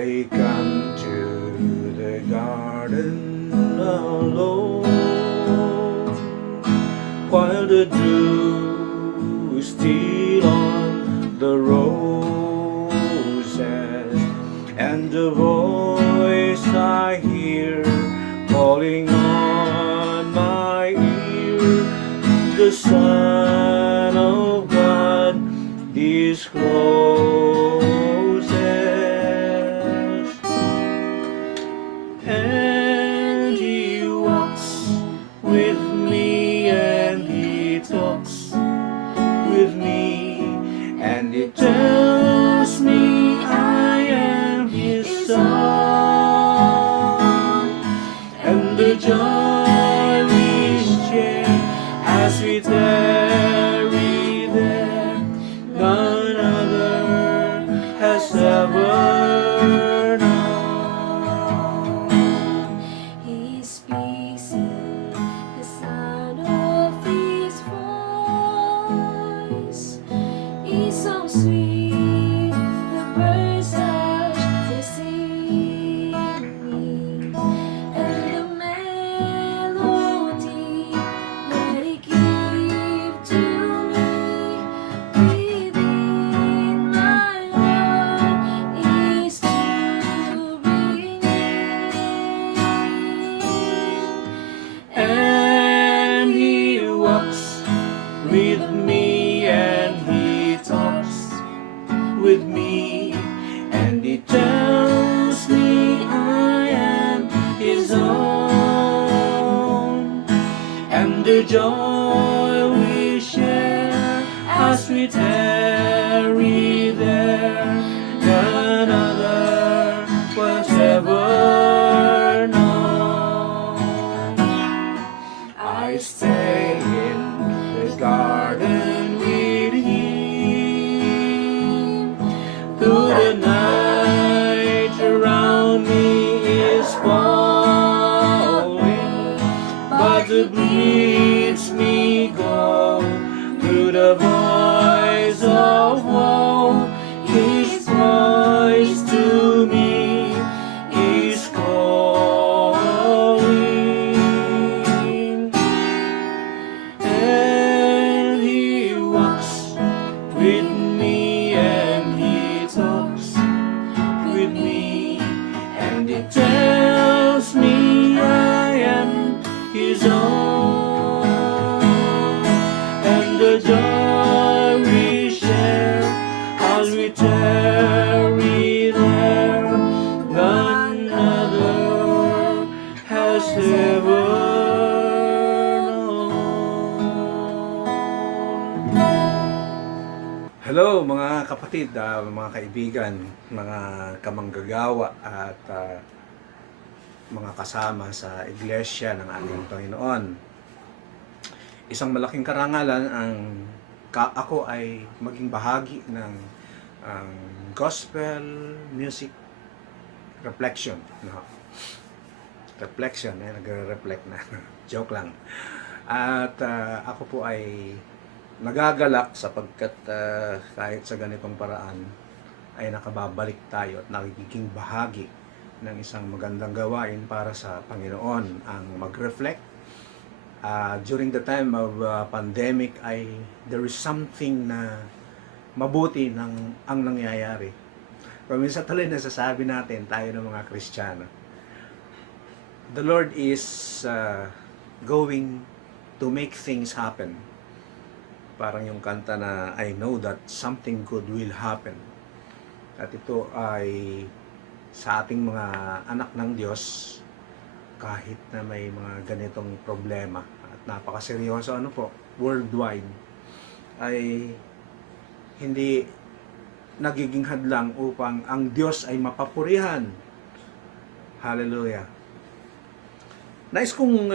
I come to the garden alone, while the dew is still on the roses, and the voice I hear calling on my ear, the Son of God discloses, and He walks with me, and He talks with me, and He tells me I am His son, and the joy we share as we tarry there, none other has ever known. He speaks in the sound of His voice. It's so sweet, the birds are singing, and the melody that He gives to me within my heart is to bring And He walks with me, and He talks with me, and He tells me I am His own, and the joy we share as we tarry there, none other was ever known. I stay in the garden with Him, through the night around me is falling, but the bids me go through the voice of woe. His voice to me is calling, and He walks with me, and He talks with me, and He tells me I am His own, and the joy we share as we tarry there, none other has ever known. Hello mga kapatid, mga kaibigan, mga kamanggagawa at mga kasama sa iglesia ng ating Panginoon. Isang malaking karangalan ang ako ay maging bahagi ng gospel music reflection. No? Reflection, nagre-reflect na. Joke lang. At ako po ay nagagalak sapagkat kahit sa ganitong paraan ay nakababalik tayo at nagiging bahagi ng isang magandang gawain para sa Panginoon, ang mag-reflect. During the time of pandemic ay there is something na mabuti ang nangyayari. Minsan tuloy nasasabi natin tayo ng mga Kristiyano, the Lord is going to make things happen. Parang yung kanta na I know that something good will happen. At ito ay sa ating mga anak ng Diyos, kahit na may mga ganitong problema at napakaseryoso worldwide, ay hindi nagiging hadlang upang ang Diyos ay mapapurihan. Hallelujah. Nais kong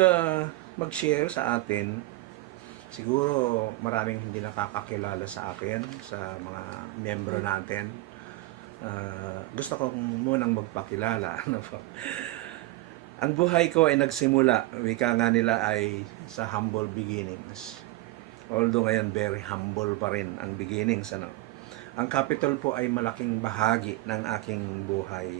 mag-share sa atin, siguro maraming hindi nakakakilala sa akin, sa mga miyembro natin. Gusto ko munang magpakilala. Ang buhay ko ay nagsimula, wika nga nila, ay sa humble beginnings. Although ngayon very humble pa rin ang beginnings. Ang Capitol po ay malaking bahagi ng aking buhay.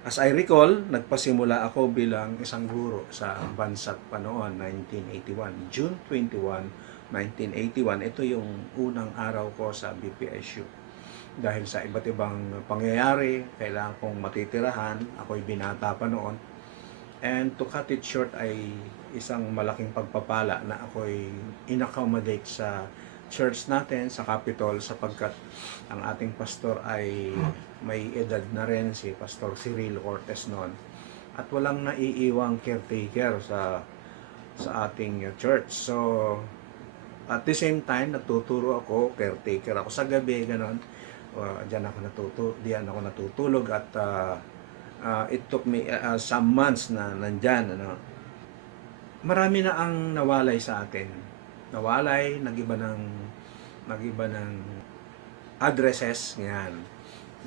As I recall, nagpasimula ako bilang isang guro sa Bansat pa noon, 1981. June 21, 1981, ito yung unang araw ko sa BPSU. Dahil sa iba't ibang pangyayari, kailangan kong matitirahan, ako'y binata pa noon. And to cut it short ay isang malaking pagpapala na ako'y in-accommodate sa church natin sa Capitol sapagkat ang ating pastor ay may edad na rin, si Pastor Cyril Cortez noon, at walang naiiwang caretaker sa ating church. So at the same time natuturo ako, caretaker ako sa gabi, ganon. Diyan ako natutulog at it took me some months na nandyan, ano. Marami na ang nawalay sa atin. Nawalay, nagiba ng addresses, yan.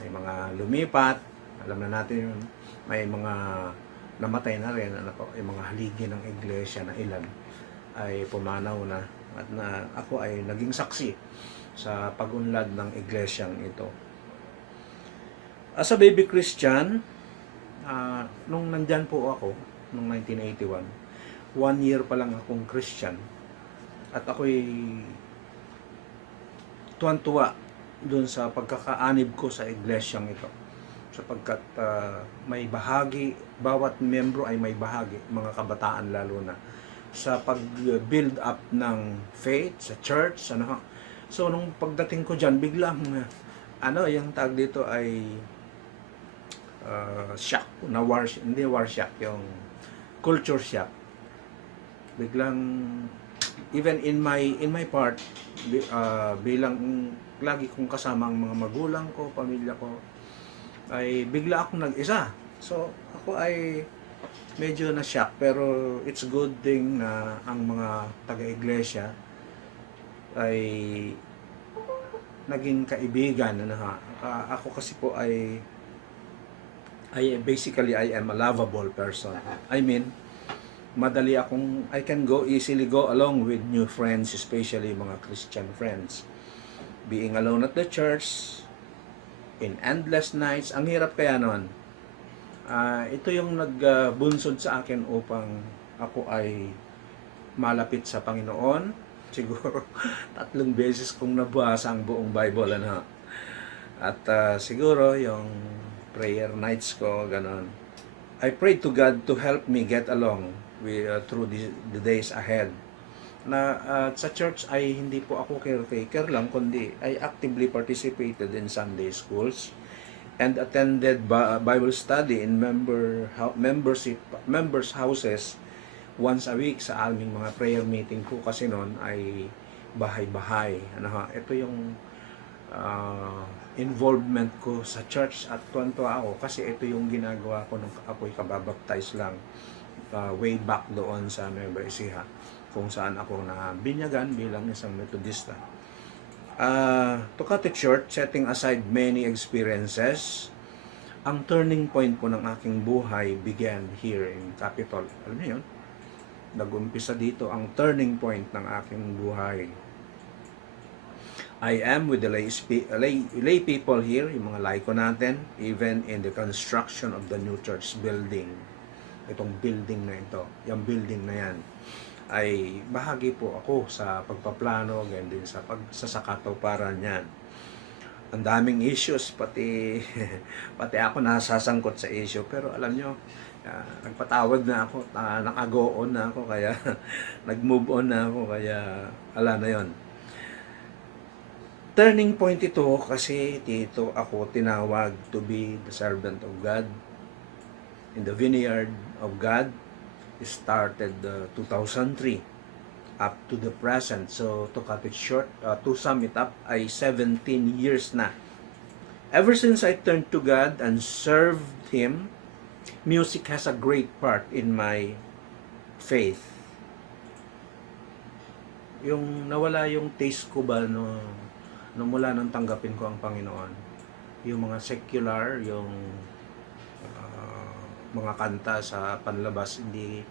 May mga lumipat, alam na natin yun. May mga namatay na rin, ano po, yung mga haligi ng iglesia na ilan ay pumanaw na. At ako ay naging saksi sa pag-unlad ng iglesyang ito. As a baby Christian, nung nandyan po ako, nung 1981, 1 year pa lang akong Christian. At ako'y tuwan-tuwa dun sa pagkakaanib ko sa iglesyang ito. Sapagkat may bahagi, bawat membro ay may bahagi, mga kabataan lalo na, sa pag-build up ng faith sa church, ano. So nung pagdating ko diyan, biglang yung tag dito ay shock, hindi war shock, yung culture shock. Biglang even in my part, bilang lagi kong kasama ang mga magulang ko, pamilya ko, ay bigla akong nag-isa. So ako ay medyo na-shock, pero it's good thing na ang mga taga-iglesia ay naging kaibigan, ano ha. Ako kasi po ay basically I am a lovable person. I mean, I can easily go along with new friends, especially mga Christian friends. Being alone at the church, in endless nights, ang hirap kaya nun. Ito yung nagbunsod sa akin upang ako ay malapit sa Panginoon. Siguro 3 beses kong nabasa ang buong Bible, ano. At siguro yung prayer nights ko, ganon. I prayed to God to help me get along through the days ahead. Na sa church ay hindi po ako caretaker lang, kundi I actively participated in Sunday schools and attended Bible study in members houses once a week sa aming mga prayer meeting po, kasi noon ay bahay-bahay. Ito yung involvement ko sa church at tuwan-tuwa ako kasi ito yung ginagawa ko nung ako'y kababaptize lang. Way back doon sa Nueva Ecija, kung saan ako na binyagan bilang isang Metodista. To cut it short, setting aside many experiences, ang turning point po ng aking buhay began here in Capitol. Alam niyo yun? Nag-umpisa dito ang turning point ng aking buhay. I am with the lay people here, yung mga laiko natin, even in the construction of the new church building. Itong building na ito, yung building na yan, ay bahagi po ako sa pagpaplano, ganyan din sa pagsasakatuparan yan. Ang daming issues, pati ako nasasangkot sa issue, pero alam nyo, nagpatawad na ako, naka-go on na ako, kaya nag-move on na ako, kaya ala na yon. Turning point ito kasi dito ako tinawag to be the servant of God in the vineyard of God. Started 2003 up to the present. So to cut it short, to sum it up, ay 17 years na. Ever since I turned to God and served Him, music has a great part in my faith. Yung nawala yung taste ko ba no mula nang tanggapin ko ang Panginoon. Yung mga secular, yung mga kanta sa panlabas, hindi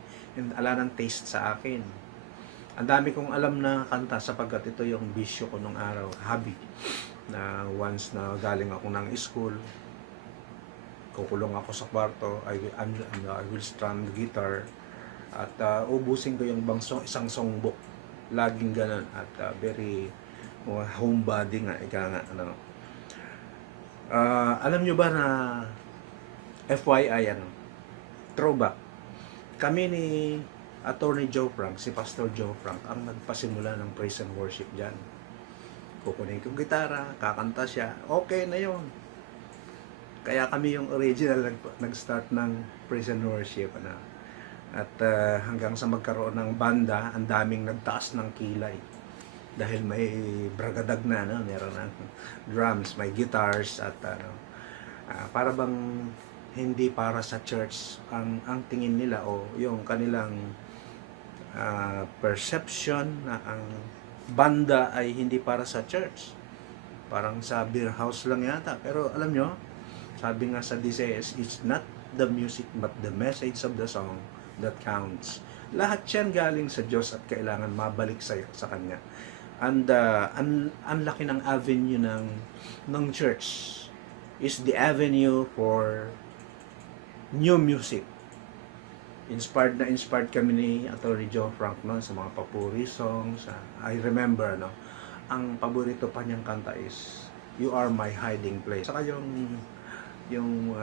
ala ng taste sa akin. Ang dami kong alam na kanta sapagkat ito yung bisyo ko nung araw, hobby. Na once na galing ako ng school, kukulong ako sa kwarto, I will strum the guitar at ubusin ko yung isang songbook. Laging ganun at very homebody nga, ika nga, ano. Alam nyo ba na FYI, ano, throwback, kami ni Attorney Joe Frank, si Pastor Joe Frank, ang nagpasimula ng praise and worship dyan. Kukunin ko gitara, kakanta siya, okay na yon. Kaya kami yung original nag-start ng praise and worship. Ano. At hanggang sa magkaroon ng banda, ang daming nagtaas ng kilay. Dahil may bragadag na, no? Meron ng drums, may guitars, at para bang hindi para sa church ang tingin nila o yung kanilang perception na ang banda ay hindi para sa church. Parang sa beer house lang yata. Pero alam nyo, sabi nga sa DCS, it's not the music but the message of the song that counts. Lahat yan galing sa Diyos at kailangan mabalik sa Kanya. And ang laki ng avenue ng church is the avenue for new music. Inspired kami ni Atty. Joe Frank, no, sa mga papuri songs. I remember, no, ang paborito pa niyang kanta is You Are My Hiding Place. Saka yung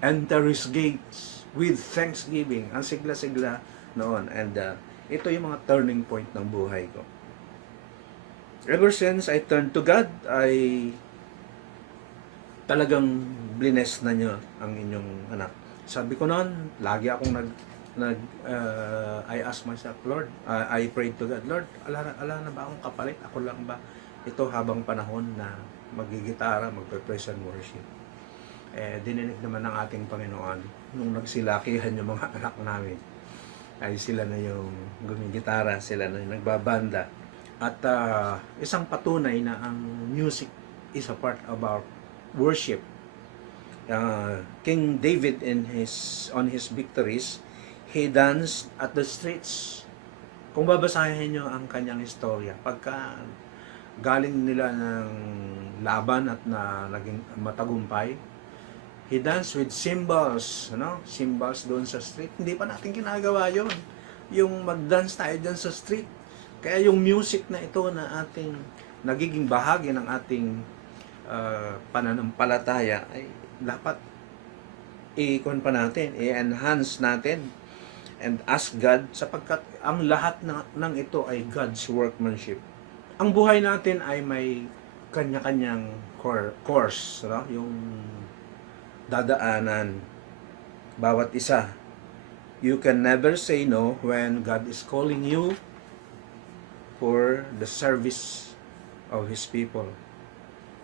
Enter His Gates with Thanksgiving. Ang sigla-sigla noon. And ito yung mga turning point ng buhay ko. Ever since I turned to God, ay talagang bless na nyo ang inyong anak. Sabi ko noon, lagi akong I ask myself, Lord, I prayed to God, Lord, ala na ba akong kapalit? Ako lang ba ito habang panahon na magigitara, magpe-praise and worship? Dininig naman ng ating Panginoon nung nagsilakihan yung mga anak namin. Ay sila na yung gumigitara, sila na yung nagbabanda. At isang patunay na ang music is a part of our worship. King David on his victories, he danced at the streets. Kung babasahin nyo ang kanyang istorya, pagka galing nila ng laban at naging matagumpay, he danced with cymbals, cymbals doon sa street. Hindi pa natin ginagawa yon, yung mag-dance tayo dyan sa street. Kaya yung music na ito na ating nagiging bahagi ng ating pananampalataya ay dapat i-con pa natin, i-enhance natin and ask God sapagkat ang lahat ng ito ay God's workmanship. Ang buhay natin ay may kanya-kanyang course, no? Yung dadaanan bawat isa. You can never say no when God is calling you for the service of His people.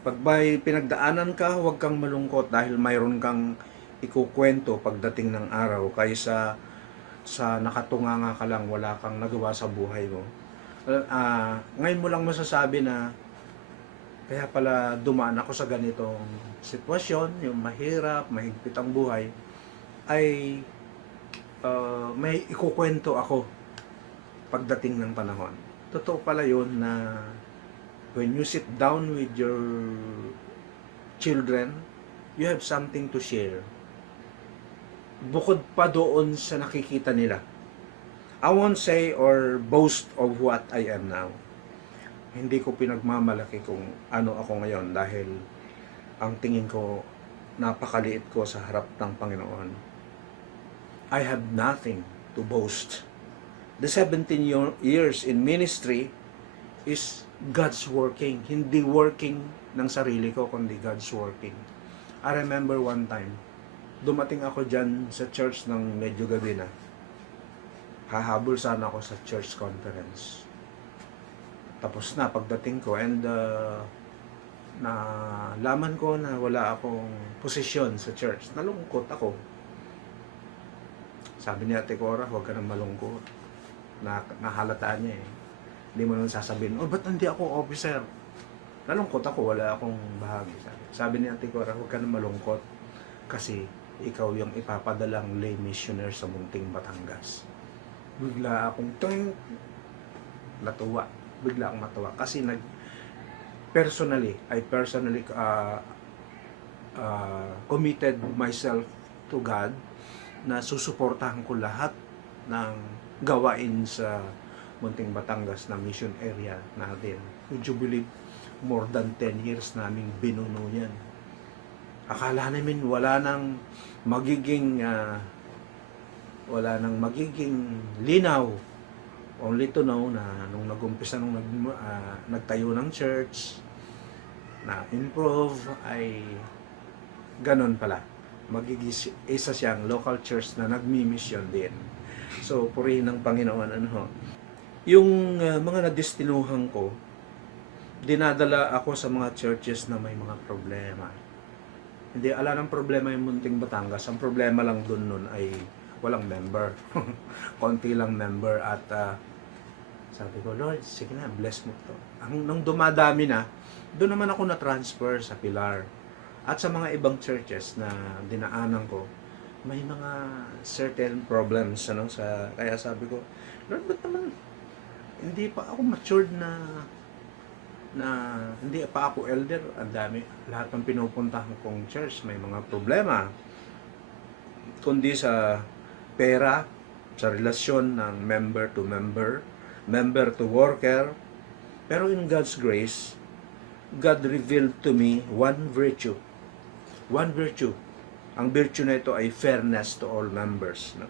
Pag may pinagdaanan ka, huwag kang malungkot dahil mayroon kang ikukwento pagdating ng araw kaysa sa nakatunganga ka lang, wala kang nagawa sa buhay mo. Ngayon mo lang masasabi na kaya pala dumaan ako sa ganitong sitwasyon, yung mahirap, mahigpit ang buhay, ay may ikukwento ako pagdating ng panahon. Totoo pala yun na when you sit down with your children, you have something to share. Bukod pa doon sa nakikita nila. I won't say or boast of what I am now. Hindi ko pinagmamalaki kung ano ako ngayon dahil ang tingin ko napakaliit ko sa harap ng Panginoon. I have nothing to boast. The 17 years in ministry is God's working. Hindi working ng sarili ko, kundi God's working. I remember one time, dumating ako dyan sa church ng medyo gabi na. Hahabol sana ako sa church conference. Tapos na pagdating ko and nalaman ko na wala akong posisyon sa church. Nalungkot ako. Sabi ni Ate Cora, huwag ka nang malungkot. Nahalata niya eh. Hindi mo naman sasabihin, ba't hindi ako officer? Nalungkot ako, wala akong bahagi. Sabi ni Ate Cora, huwag ka nang malungkot kasi ikaw yung ipapadalang lay missioner sa munting Batangas. bigla akong natuwa. Bigla akong matuwa. Kasi I personally committed myself to God na susuportahan ko lahat ng gawain sa Munting Batangas na mission area natin. Would you believe, more than 10 years naming binuno yan. Akala namin wala nang magiging linaw. Only to know na nung nag-umpisa nagtayo ng church na improve ay ganon pala. Magiging isa siyang local church na nagmi-mission din. So, purihin ng Panginoon. Yung mga nadestinuhan ko, dinadala ako sa mga churches na may mga problema. Hindi ala ng problema yung Munting Batangas. Ang problema lang dun nun ay walang member. Konti lang member at sabi ko, Lord, sige na, bless mo to. Nung dumadami na, doon naman ako na-transfer sa Pilar. At sa mga ibang churches na dinaanan ko, may mga certain problems. Kaya sabi ko, Lord, ba't naman hindi pa ako matured na hindi pa ako elder, ang dami, lahat ng pinupuntahan kong church may mga problema. Kundi sa pera, sa relasyon ng member to member, member to worker. Pero in God's grace, God revealed to me one virtue. One virtue. Ang virtue na ito ay fairness to all members. No?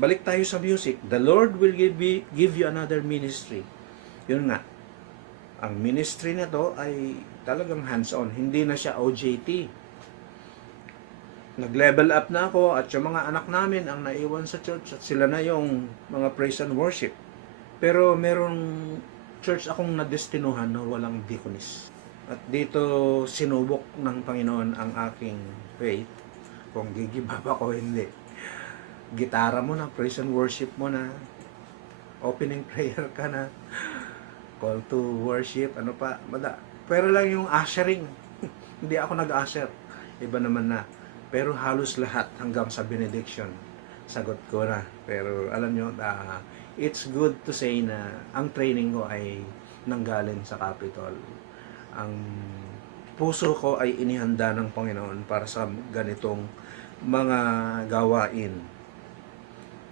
Balik tayo sa music. The Lord will give you another ministry. Yun nga. Ang ministry na to ay talagang hands-on. Hindi na siya OJT. Nag-level up na ako at yung mga anak namin ang naiwan sa church at sila na yung mga praise and worship. Pero merong church akong nadestinuhan na walang deaconess. At dito sinubok ng Panginoon ang aking faith. Kung gigibab ako, hindi. Gitara mo na, praise and worship mo na, opening prayer ka na, call to worship, ano pa, pero lang yung ushering. Hindi ako nag-usher. Iba naman na. Pero halos lahat hanggang sa benediction, sagot ko na. Pero alam nyo, it's good to say na ang training ko ay nanggaling sa Capitol. Ang puso ko ay inihanda ng Panginoon para sa ganitong mga gawain.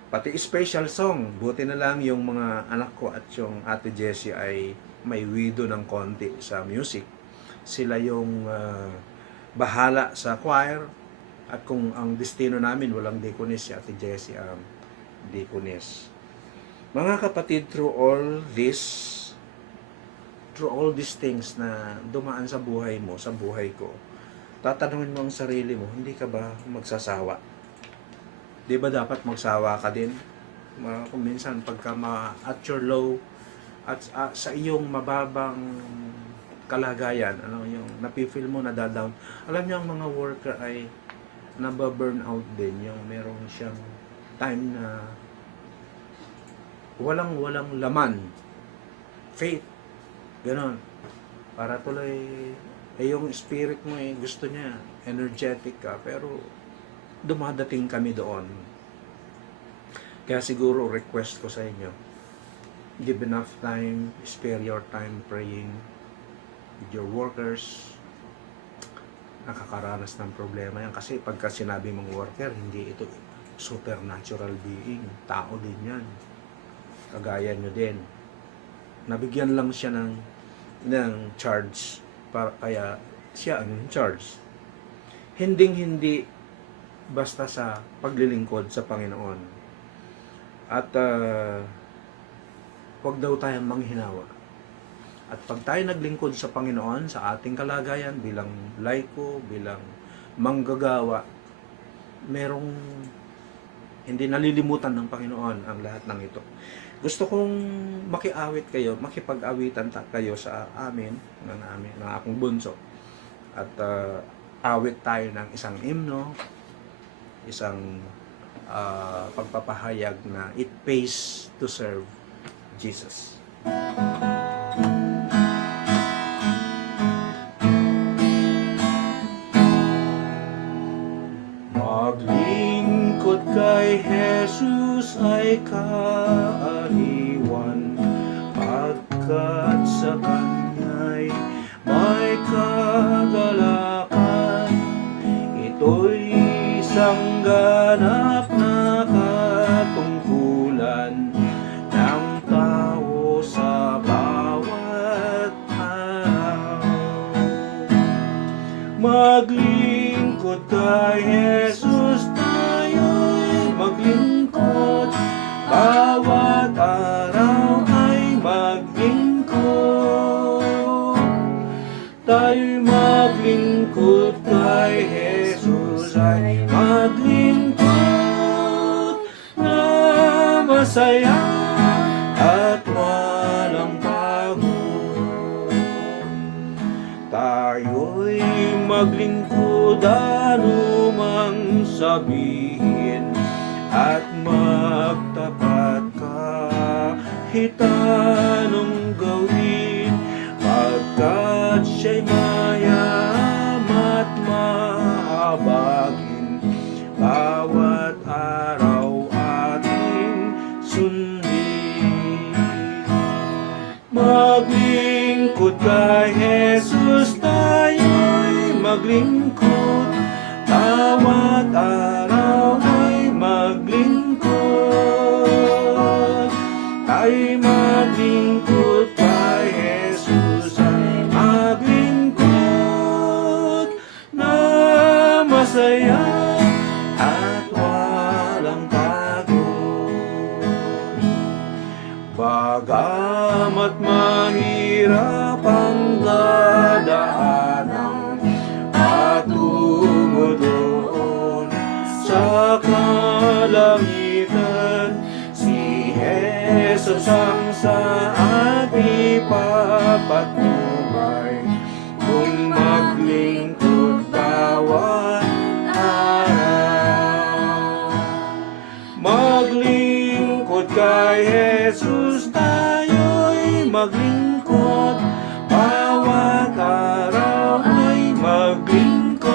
Pati special song, buti na lang yung mga anak ko at yung Ate Jessie ay may wido ng konti sa music. Sila yung bahala sa choir. At kung ang destino namin walang deaconess, si Ate Jessie ang deaconess. Mga kapatid, through all these things na dumaan sa buhay mo, sa buhay ko, tatanungin mo ang sarili mo, hindi ka ba magsasawa? Di ba dapat magsawa ka din? Kung minsan pagka at your low, at sa iyong mababang kalagayan, yung napifeel mo, nadadown. Alam niyo, ang mga worker ay nababurn out din. Yung meron siyang time na walang laman. Faith. Ganon. Para tuloy, yung spirit mo gusto niya, energetic ka, pero dumadating kami doon. Kaya siguro request ko sa inyo, give enough time, spare your time praying with your workers. Nakakaranas ng problema yan. Kasi pagka sinabi mong worker, hindi ito supernatural being. Tao din yan. Kagaya nyo din. Nabigyan lang siya ng charge. Kaya siya ang in charge. Hindi basta sa paglilingkod sa Panginoon. At huwag daw tayong manghinawa. At pag tayo naglingkod sa Panginoon, sa ating kalagayan, bilang laiko, bilang manggagawa, merong hindi nalilimutan ng Panginoon ang lahat ng ito. Gusto kong makiawit kayo, makipag-awitan kayo sa amin, ng akong bunso. At awit tayo ng isang hymno, isang pagpapahayag na it pays to serve Jesus. Maglingkod kay Jesus ay kaaliwan, pagkat sa Kanya'y may kagalakan. Ito'y isang ganap na katungkulan ng tao sa bawat araw. Maglingkod kay Jesus, tayo'y maglingkod, bawat araw ay maglingkod. Tayo'y maglingkod kay Jesus, ay maglingkod na masaya at walang pagod. Tayo'y maglingkod anumang sabihin, at magtapat kahit anong gawin, pagkat siya'y mayam at mahabagin. Bawat araw ating sundin. Maglingkod kay Jesus, tayo'y maglingkod, bawat araw ay maglingkod. Tayo'y maglingkod kay Jesus, ay maglingkod na masaya at walang pagod. Bagamat mahirap ang dadaanan, patungo doon sa kalangitan, si Jesus ang sa ating papatnubay, kung maglingkod bawat araw. Maglingkod kay Jesus, tayo'y maglingkod, bawat araw ay maglingkod.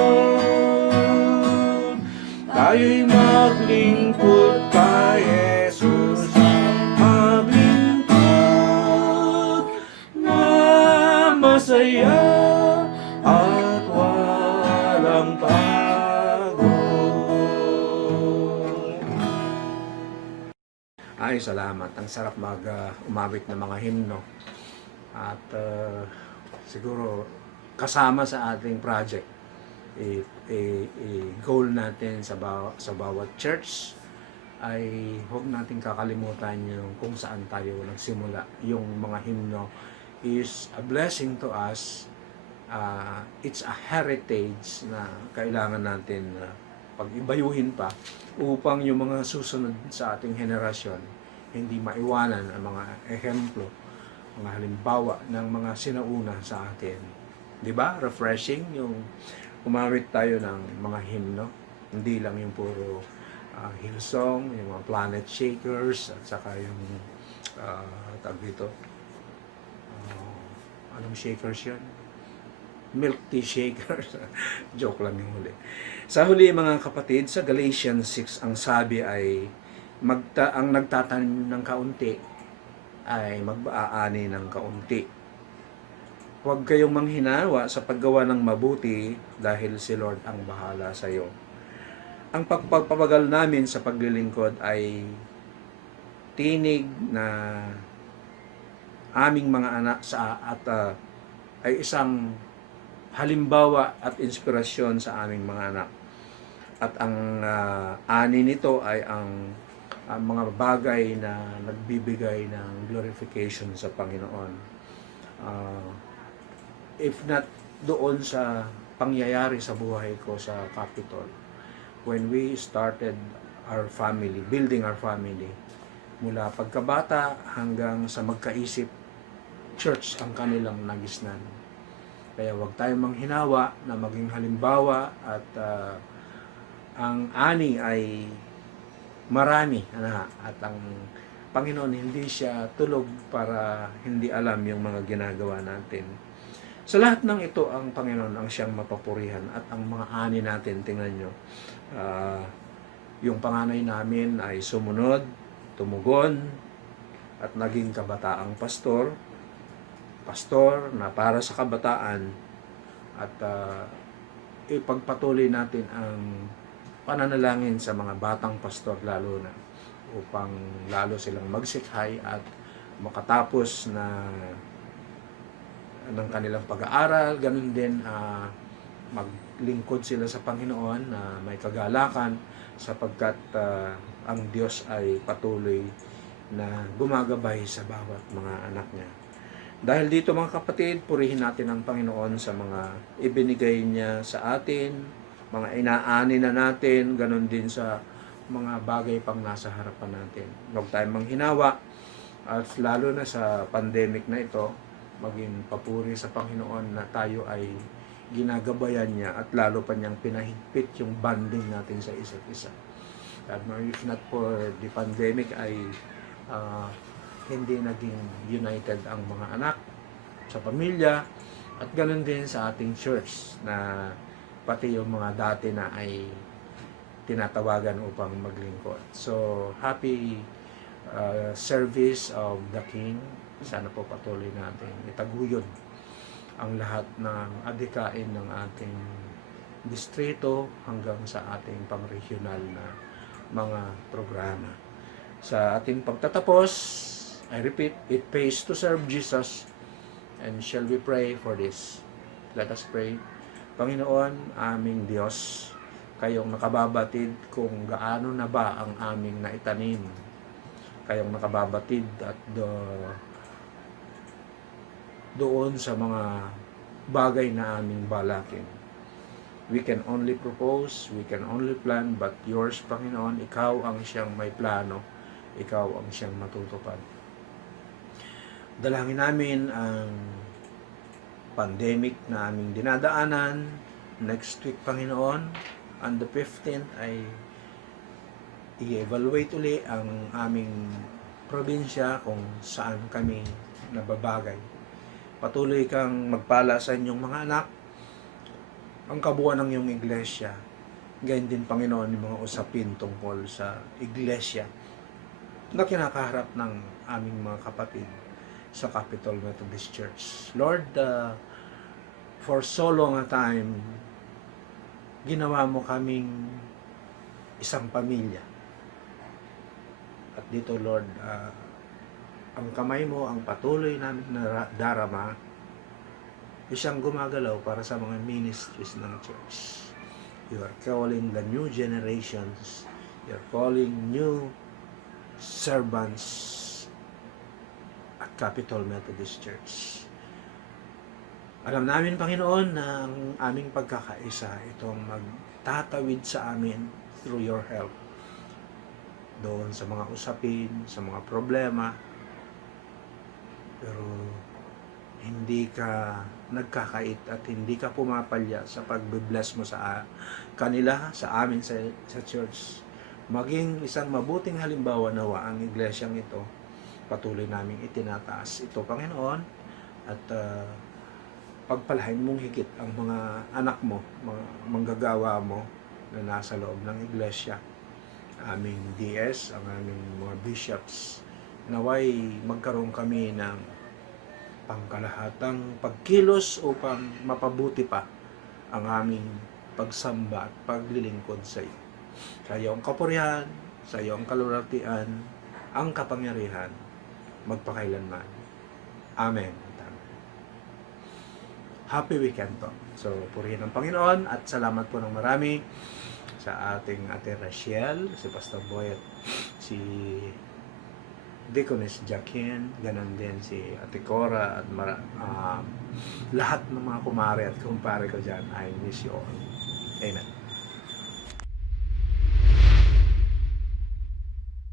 Tayo'y maglingkod kay Jesus, maglingkod na masaya at walang pagod. Ay, salamat. Ang sarap umawit ng mga himno. At siguro kasama sa ating project, goal natin sa bawat church ay huwag natin kakalimutan yung kung saan tayo nagsimula. Yung mga himno is a blessing to us. It's a heritage na kailangan natin pag-ibayuhin pa upang yung mga susunod sa ating henerasyon hindi maiwanan ang mga ehemplo, mga halimbawa ng mga sinauna sa atin. 'Di ba? Refreshing yung umawit tayo ng mga himno. Hindi lang yung puro Hillsong, yung mga Planet Shakers, at saka yung tawag dito. Anong shakers yun? Milk tea shakers. Joke lang yung huli. Sa huli, mga kapatid, sa Galatians 6, ang sabi ay ang nagtatanim ng kaunti ay mag-aani ng kaunti. Huwag kayong manghinawa sa paggawa ng mabuti dahil si Lord ang bahala sa iyo. Ang pagpapagal namin sa paglilingkod ay tinig na aming mga anak ay isang halimbawa at inspirasyon sa aming mga anak. At ang ani nito ay ang mga bagay na nagbibigay ng glorification sa Panginoon. If not doon sa pangyayari sa buhay ko sa Capitol, when we started our family, building our family, mula pagkabata hanggang sa magkaisip, church ang kanilang nagisnan. Kaya huwag tayong manghinawa na maging halimbawa at ang ani ay marami. At ang Panginoon hindi siya tulog para hindi alam yung mga ginagawa natin. Sa lahat ng ito, ang Panginoon ang siyang mapapurihan at ang mga ani natin, tingnan nyo, yung panganay namin ay sumunod tumugon at naging kabataang pastor na para sa kabataan at ipagpatuloy natin ang pananalangin sa mga batang pastor lalo na upang lalo silang magsikhay at makatapos ng kanilang pag-aaral, ganun din maglingkod sila sa Panginoon na may kagalakan sapagkat ang Diyos ay patuloy na gumagabay sa bawat mga anak niya. Dahil dito mga kapatid, purihin natin ang Panginoon sa mga ibinigay niya sa atin, mga inaani na natin, ganun din sa mga bagay pang nasa harapan natin. Huwag tayong manghinawa at lalo na sa pandemic na ito, maging papuri sa Panginoon na tayo ay ginagabayan niya at lalo pa niyang pinahigpit yung bonding natin sa isa't isa. At if not for the pandemic ay hindi naging united ang mga anak sa pamilya at ganun din sa ating church na pati yung mga dati na ay tinatawagan upang maglingkod. So, happy service of the King. Sana po patuloy natin itaguyod ang lahat ng adhikain ng ating distrito hanggang sa ating pang-regional na mga programa. Sa ating pagtatapos, I repeat, it pays to serve Jesus. And shall we pray for this? Let us pray. Panginoon, aming Diyos, kayong nakababatid kung gaano na ba ang aming naitanim. Kayong nakababatid at doon sa mga bagay na aming balakin. We can only propose, we can only plan, but yours, Panginoon, ikaw ang siyang may plano, ikaw ang siyang matutupad. Dalangin namin ang pandemic na aming dinadaanan. Next week, Panginoon, on the 15th ay i-evaluate uli ang aming probinsya kung saan kami nababagay. Patuloy kang magpala sa inyong mga anak, ang kabuuan ng iyong iglesia. Gayon din, Panginoon, yung mga usapin tungkol sa iglesia na kinakaharap ng aming mga kapatid sa Capitol Methodist Church. Lord, for so long a time, ginawa mo kaming isang pamilya. At dito, Lord, ang kamay mo, ang patuloy namin na darama, isang gumagalaw para sa mga ministries ng church. You are calling the new generations. You are calling new servants at Capitol Methodist Church. Alam namin, Panginoon, na ang aming pagkakaisa itong magtatawid sa amin through your help. Doon sa mga usapin, sa mga problema. Pero hindi ka nagkakait at hindi ka pumapalya sa pagbe-bless mo sa kanila, sa amin sa church. Maging isang mabuting halimbawa nawa ang iglesyang ito. Patuloy namin itinataas ito, Panginoon, at pagpalain mong higit ang mga anak mo, mga manggagawa mo na nasa loob ng iglesia. Aming DS, ang aming mga bishops, naway magkaroon kami ng pangkalahatang pagkilos upang mapabuti pa ang aming pagsamba at paglilingkod sa iyo. Sa iyo ang kapurihan, sa iyo ang kalulatian, ang kapangyarihan, magpakailanman. Amen. Happy weekend po. So, purihin ang Panginoon at salamat po ng marami sa ating Ate Rachel, si Pastor Boy at si Deaconess Jacqueline, ganun din si Ate Cora at lahat ng mga kumare at kumpare ko dyan. I miss you all. Amen.